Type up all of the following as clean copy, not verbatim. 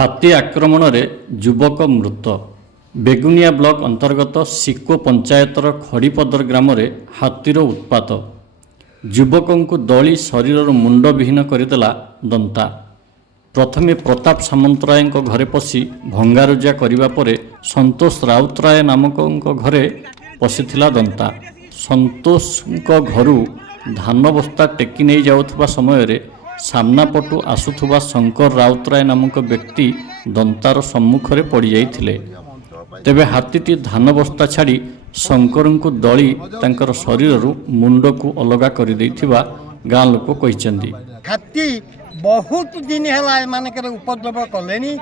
ହାତୀ ଆକ୍ରମଣରେ ଯୁବକ ମୃତ। ବେଗୁନିଆ ବ୍ଲକ ଅନ୍ତର୍ଗତ ସିକୋ ପଞ୍ଚାୟତର ଖଡ଼ିପଦର ଗ୍ରାମରେ ହାତୀର ଉତ୍ପାତ। ଯୁବକଙ୍କୁ ଦଳି ଶରୀରରୁ ମୁଣ୍ଡବିହୀନ କରିଦେଲା ଦନ୍ତା। ପ୍ରଥମେ ପ୍ରତାପ ସାମନ୍ତରାୟଙ୍କ ଘରେ ପଶି ଭଙ୍ଗାରୁଜା କରିବା ପରେ ସନ୍ତୋଷ ରାଉତରାୟ ନାମକଙ୍କ ଘରେ ପଶିଥିଲା ଦନ୍ତା। ସନ୍ତୋଷଙ୍କ ଘରୁ ଧାନ ବସ୍ତା ଟେକି ନେଇ ଯାଉଥିବା ସମୟରେ ସାମ୍ନାପଟୁ ଆସୁଥିବା ଶଙ୍କର ରାଉତରାୟ ନାମକ ବ୍ୟକ୍ତି ଦନ୍ତାର ସମ୍ମୁଖରେ ପଡ଼ିଯାଇଥିଲେ। ତେବେ ହାତୀଟି ଧାନ ବସ୍ତା ଛାଡ଼ି ଶଙ୍କରଙ୍କୁ ଦଳି ତାଙ୍କର ଶରୀରରୁ ମୁଣ୍ଡକୁ ଅଲଗା କରିଦେଇଥିବା ଗାଁ ଲୋକ କହିଛନ୍ତି। ହାତୀ ବହୁତ ଦିନ ହେଲା ଏମାନଙ୍କର ଉପଦ୍ରବ କଲେଣି।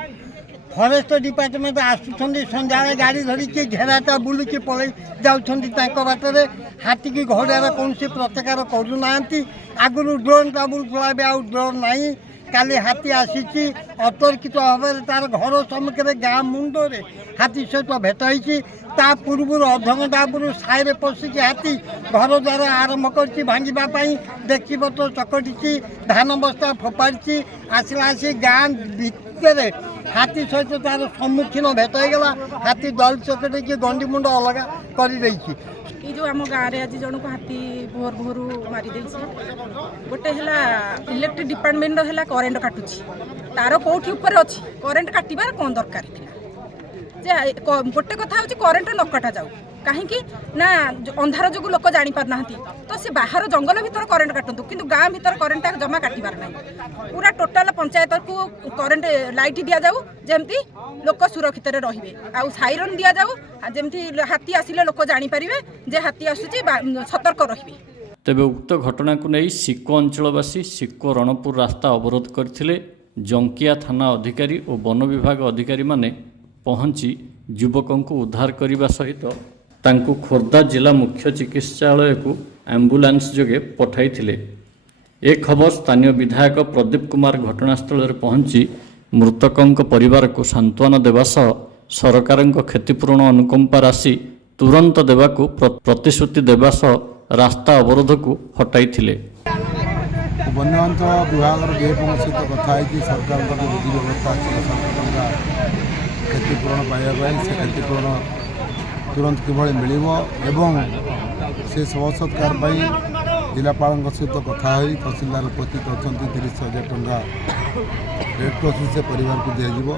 ଫରେଷ୍ଟ ଡିପାର୍ଟମେଣ୍ଟ ଆସୁଛନ୍ତି, ସନ୍ଧ୍ୟାବେଳେ ଗାଡ଼ି ଧରିକି ଘେରାଟା ବୁଲିକି ପଳେଇ ଯାଉଛନ୍ତି ତାଙ୍କ ବାଟରେ। ହାତୀକି ଘୋଡ଼ାର କୌଣସି ପ୍ରତିକାର କରୁନାହାନ୍ତି। ଆଗରୁ ଡ୍ରୋନ୍ଟା ବୁଲୁଥିଲା, ଏବେ ଆଉ ଡ୍ରୋନ୍ ନାହିଁ। କାଲି ହାତୀ ଆସିଛି, ଅତର୍କିତ ଭାବରେ ତାର ଘର ସମ୍ମୁଖରେ ଗାଁ ମୁଣ୍ଡରେ ହାତୀ ସହିତ ଭେଟ ହେଇଛି। ତା ପୂର୍ବରୁ ଅଧଘଣ୍ଟା ଆଗରୁ ସାହିରେ ପଶିକି ହାତୀ ଘର ଦ୍ୱାରା ଆରମ୍ଭ କରିଛି ଭାଙ୍ଗିବା ପାଇଁ। ଡେକିପତ୍ର ଚକଟିଛି, ଧାନ ବସ୍ତା ଫୋପାଡ଼ିଛି। ଆସିଲା ଆସି ଗାଁ ଭିତରେ ହାତୀ ସହିତ ତାର ସମ୍ମୁଖୀନ ଭେଟ ହେଇଗଲା। ହାତୀ ଦଳି ଚକଟିକି ଗଣ୍ଡି ମୁଣ୍ଡ ଅଲଗା କରିଦେଇଛି। ये जो आम गाँव में आज जनक हाथी भोर भोर मारिदेसी। गोटे है इलेक्ट्रिक डिपार्टमेंट है करेन्ट काटुची, तार कौटी ऊपर अच्छी करेन्ट काटार कौन दरकार जे गोटे कथा हूँ करेन्ट न कटा जाऊ कहीं ना अंधार जो लोक जापारना तो सी बाहर जंगल भीतर करेन्ट काटतु कि गाँ भीतर करेन्ट जमा काटार ना। पूरा टोटाल पंचायत को करेन्ट लाइट दि जाऊ जमती लोक सुरक्षित रे साइरन दि जाऊ जमती हाथी आसिले लोक जापर जे हाथी आसूची सतर्क रे। तेबे उक्त घटना को नहीं सिको अंचलवासी सिको रणपुर रास्ता अवरोध करथिले। जंकिया थाना अधिकारी और वन विभाग अधिकारी माने पहुंची युवकों को उद्धार करने सहित तांकु खोर्धा जिला मुख्य चिकित्सालय को एम्बुलांस जोगे पठाई थिले। ए खबर स्थानीय विधायक प्रदीप कुमार घटनास्थल में पहुंची मृतकों परिवार को सांत्वना देवा सह सरकार क्षतिपूरण अनुकंपा राशि तुरंत देवाकू प्रतिश्रुति देवा सह रास्ता अवरोध को हटाई थिले। वन्यअंचल विभाग सहित कथा सरकार विधि व्यवस्था क्षतिपूरण पाइबा से क्षतिपूरण तुरंत किभଳି मिलिବ ଏବଂ से शव सत्कार जिलापाल सहित कथा हो तहसीलदार उपस्थित अच्छा 30,000 टंका रेड क्रॉस से परिवार को दिज्व।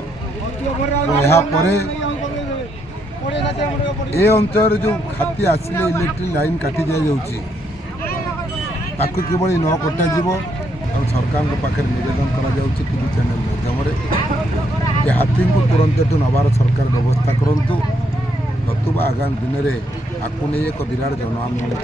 ये अंचल जो हाथी आसिले इलेक्ट्रिक लाइन काटी दि जाऊँगी किभଳି न कटाଯିव और सरकार पाखे निवेदन करा टीवी चैनल माध्यम हाथी को तुरंत एठू नबार सरकार व्यवस्था करूँ नतुबा आगामी दिन में आपको नहीं एक विराट जन आंदोलन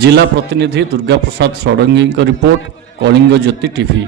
जिला प्रतिनिधि दुर्गा प्रसाद षडंगी रिपोर्ट कलिंग ज्योति टीवी।